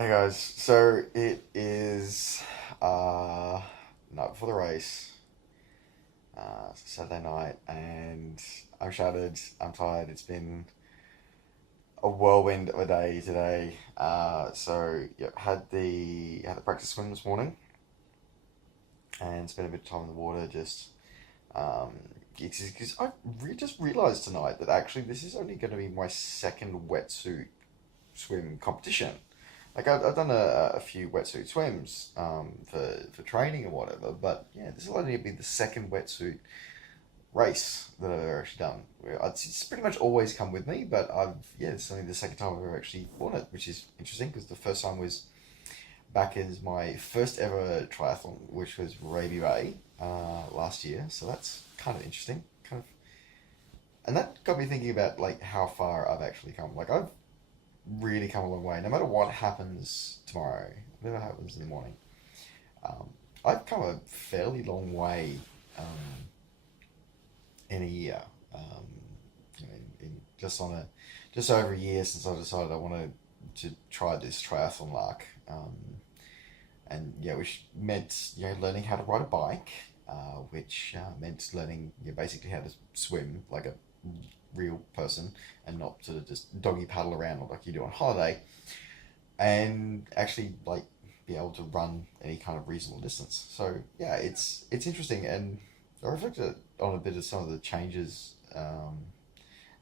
Hey guys, so it is night before the race, Saturday night, and I'm shattered. I'm tired. It's been a whirlwind of a day today. So yeah, had the practice swim this morning, and spent a bit of time in the water. Just um, because just realized tonight that actually this is only going to be my second wetsuit swim competition. Like I've done a few wetsuit swims for training and whatever, but yeah, this will only be the second wetsuit race that I've ever actually done. It's pretty much always come with me, but it's only the second time I've ever actually worn it, which is interesting because the first time was back as my first ever triathlon, which was Raby Bay last year. So that's kind of interesting, and that got me thinking about like how far I've actually come. Like I've really come a long way. No matter what happens tomorrow, whatever happens in the morning, um, I've come a fairly long way in a year. Um, just on a just over a year since I decided I wanted to try this triathlon lark, and yeah, which meant learning how to ride a bike, which meant learning basically how to swim like a real person and not sort of just doggy paddle around like you do on holiday, and actually like be able to run any kind of reasonable distance. So yeah, it's interesting, and I reflected on a bit of some of the changes and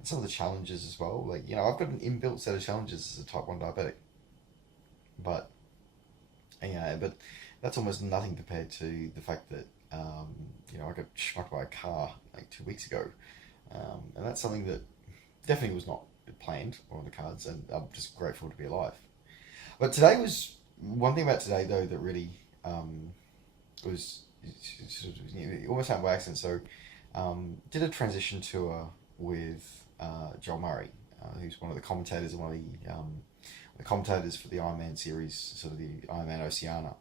some of the challenges as well. Like I've got an inbuilt set of challenges as a type 1 diabetic, but but that's almost nothing compared to the fact that I got struck by a car like 2 weeks ago, and that's something that definitely was not planned or on the cards, and I'm just grateful to be alive. But today was one thing about today though that really was sort of, almost happened by accident. So did a transition tour with Joel Murray, who's one of the commentators and one of the commentators for the Ironman series, sort of the Ironman Oceania.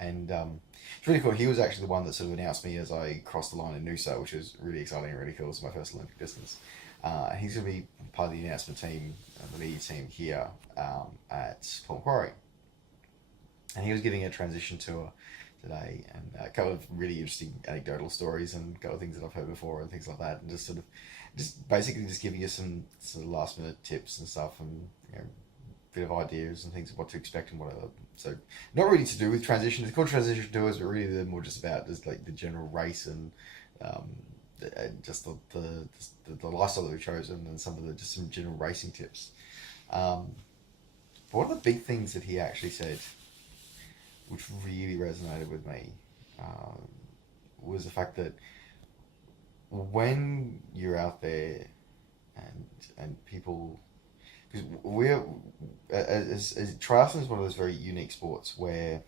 And it's really cool. He was actually the one that sort of announced me as I crossed the line in Noosa, which was really exciting and really cool. It's my first Olympic distance. He's going to be part of the announcement team, the media team here at Port Macquarie. And he was giving a transition tour today, and a couple of really interesting anecdotal stories and a couple of things that I've heard before and things like that, and just basically just giving you some sort of last minute tips and stuff, and bit of ideas and things of what to expect and whatever. So not really to do with transition. It's called transition tours, but really they're more just about just like the general race and um, just the lifestyle that we've chosen and some of the just some general racing tips. Um, but one of the big things that he actually said, which really resonated with me, um, was the fact that when you're out there and people, because we're as triathlon is one of those very unique sports where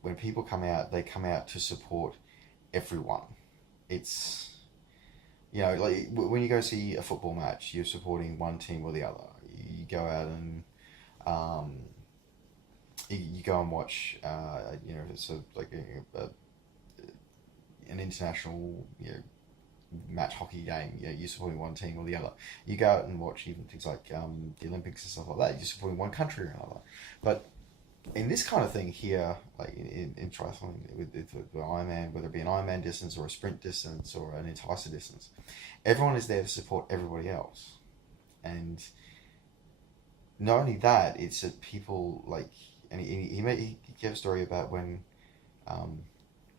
when people come out, they come out to support everyone. It's like when you go see a football match, you're supporting one team or the other. You go out and um, you go and watch, if it's sort of like an international, match hockey game, you're supporting one team or the other. You go out and watch even things like the Olympics and stuff like that, you're supporting one country or another. But in this kind of thing here, like in triathlon, with Ironman, whether it be an Ironman distance or a sprint distance or an enticer distance, everyone is there to support everybody else. And not only that, it's that people like, and he gave a story about when um,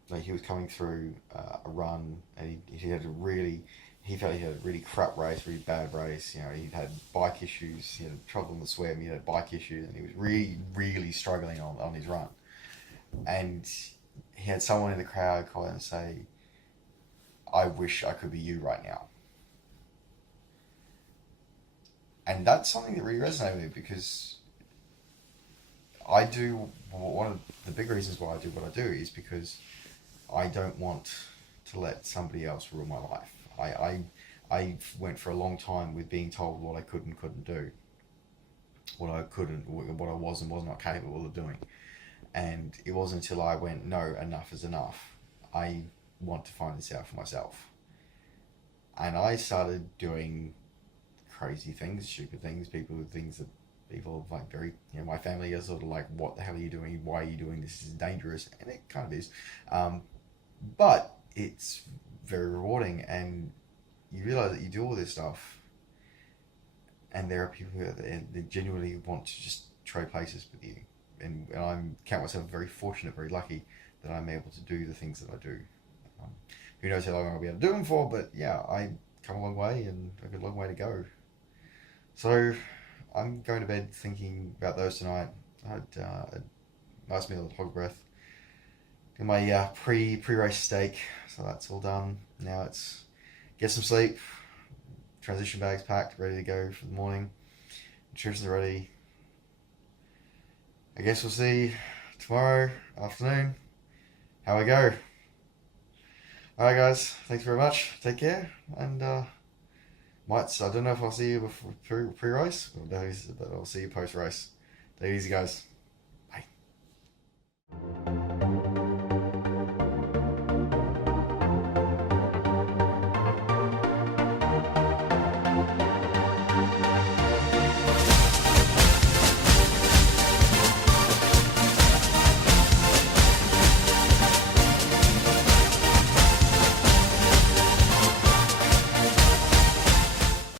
like he was coming through a run, and he had a really, he felt he had a really crap race, really bad race. He'd had bike issues, he had trouble in the swim, he had bike issues, and he was really, really struggling on his run. And he had someone in the crowd call out and say, "I wish I could be you right now." And that's something that really resonated with me because I do, one of the big reasons why I do what I do is because I don't want to let somebody else rule my life. I went for a long time with being told what I could and couldn't do, what I couldn't, what I was and was not capable of doing. And it wasn't until I went, no, enough is enough. I want to find this out for myself. And I started doing crazy things, stupid things, people with things that People like very, my family is sort of like, what the hell are you doing? Why are you doing this? This is dangerous, and it kind of is. But it's very rewarding, and you realize that you do all this stuff, and there are people who they genuinely want to just trade places with you. And I count myself very fortunate, very lucky that I'm able to do the things that I do. Um, who knows how long I'll be able to do them for, but yeah, I come a long way and I've got a long way to go. So I'm going to bed thinking about those tonight. I had a nice meal of hog breath and my pre race steak, so that's all done. Now it's get some sleep, transition bags packed, ready to go for the morning. Nutrition's ready. I guess we'll see tomorrow afternoon how I go. Alright guys, thanks very much. Take care, and I don't know if I'll see you before pre-race, but I'll see you post-race. Take it easy guys. Bye.